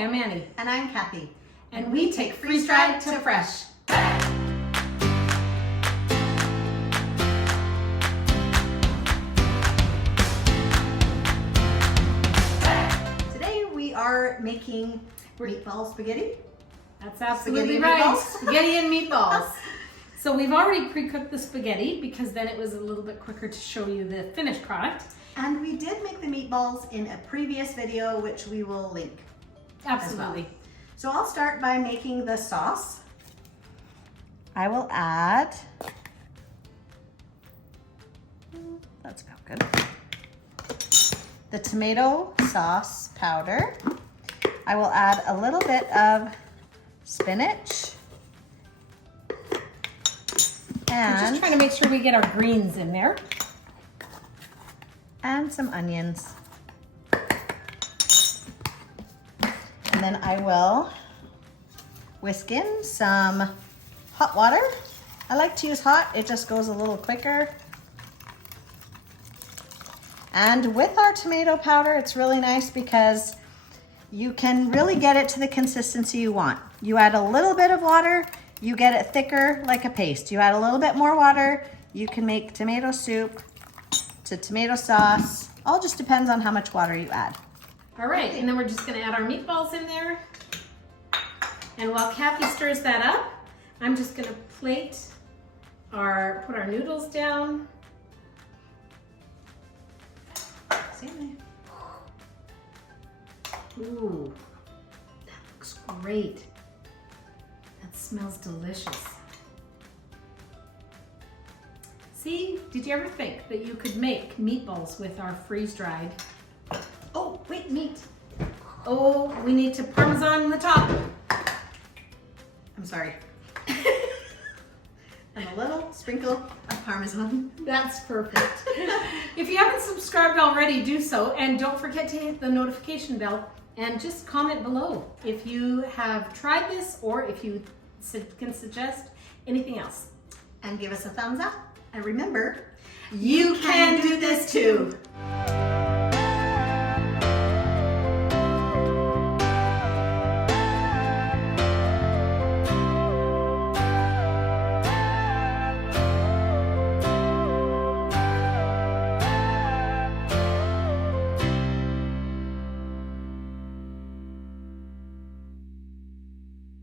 I'm Annie. And I'm Kathy. And we take freeze-dried to fresh. Today we are making meatball spaghetti. That's absolutely Spaghetti and right. meatballs. Spaghetti and meatballs. So we've already pre-cooked the spaghetti because then it was a little bit quicker to show you the finished product. And we did make the meatballs in a previous video, which we will link. Absolutely. So I'll start by making the sauce. I will add, that's about good, the tomato sauce powder. I will add a little bit of spinach. I'm just And, trying to make sure we get our greens in there. and some onions. And then I will whisk in some hot water. I like to use hot, it just goes a little quicker. And with our tomato powder, it's really nice because you can really get it to the consistency you want. You add a little bit of water, you get it thicker like a paste. You add a little bit more water, you can make tomato soup to tomato sauce. All just depends on how much water you add. All right, and then we're just gonna add our meatballs in there. And while Kathy stirs that up, I'm just gonna put our noodles down. Ooh, that looks great. That smells delicious. See, did you ever think that you could make meatballs with our freeze-dried? Oh, wait, meat. Oh, we need to Parmesan the top. I'm sorry. And a little sprinkle of Parmesan. That's perfect. If you haven't subscribed already, do so. And don't forget to hit the notification bell and just comment below if you have tried this or if you can suggest anything else. And give us a thumbs up. And remember, You can do this too.